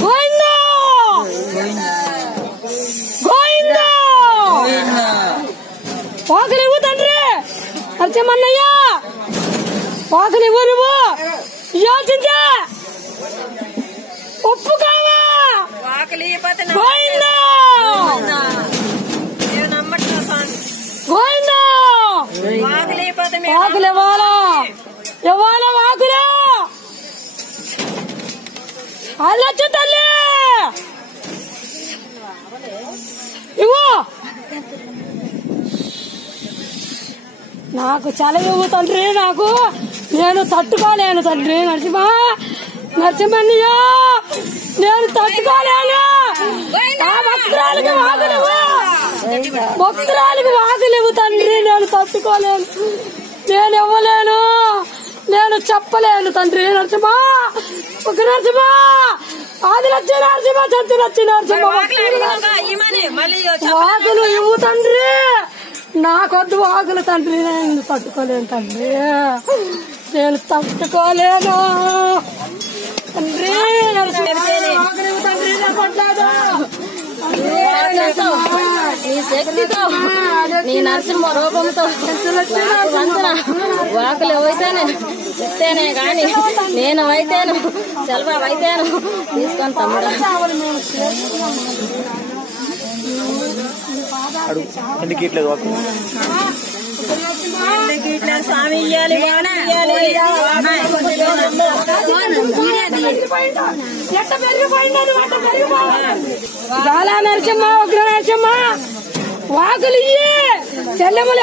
గోవిందా గోవిందా వాకులు ఇవ్వు తండ్రి నరసింహన్నయ్య వాకులు ఇవ్వు నువ్వు యోచించా ఉప్పు కావా గోవిందా గోవిందా వాకులు ఇవ్వాలా ఇవ్వాలా వాకులు అల్లొచ్చు తల్లి ఇవ్వు నాకు చలవివ్వు తండ్రి నాకు నేను తట్టుకోలేను తండ్రి నరసింహన్నయ్య నేను తట్టుకోలేను ఆ భక్తురాలికి వాకులివ్వు తండ్రి నేను తట్టుకోలేను నేను ఇవ్వలేను నేను చెప్పలేను తండ్రి నరసింహ ఒక నరసింహ ఆది లక్ష నరసింహ చచ్చి లక్ష నరసింహ వాకులు ఇవ్వు తండ్రి నాకొద్దు వాకులు తండ్రి నేను తట్టుకోలేను తండ్రి నేను తట్టుకోలేను తండ్రి వాకులివ్వు తండ్రి నా పట్లేదు నీ శక్తితో నీ నరసింహ రూపంతో వాకులు ఎవైతేనే ఇస్తేనే గాని నేను అయితేను సెలవు అయితేను తీసుకొని తమ్ముడు స్వామి ఇయ్యాలి నరసింహ ఉగ్ర నరసింహ వాకులు ఇయ్యి చెల్లెములు